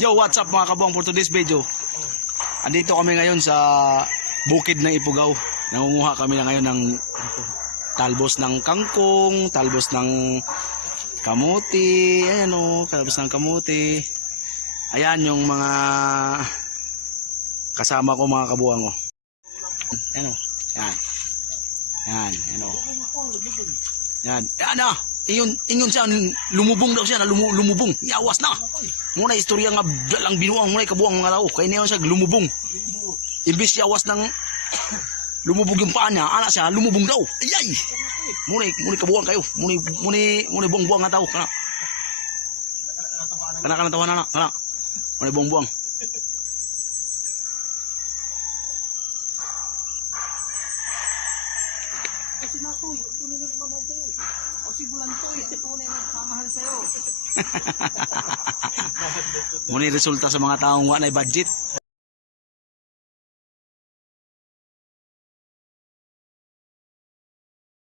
Yo, what's up mga kabuang, for today's video. Andito kami ngayon sa bukid ng Ipugaw. Nangunguha kami na ngayon ng talbos ng kangkong, talbos ng kamuti. Ayan o, talbos ng kamuti. Ayan yung mga kasama ko mga kabuang o. Ayan o, yan. Yan, yan o. Yan, yan na. Inyon siya, lumubong daw siya na lumubong. Yawas na. Muna istorya nga dalang binuang muna kabuang mga tao. Kaya niya siya lumubong. Imbis yawas ng lumubog yung paa niya, anak siya lumubong daw. Ayay! Muna kabuang kayo. Muna buang-buang nga tao. Kana tawa na. Muna buang-buang. Muna resulta sa mga taong wala na budget.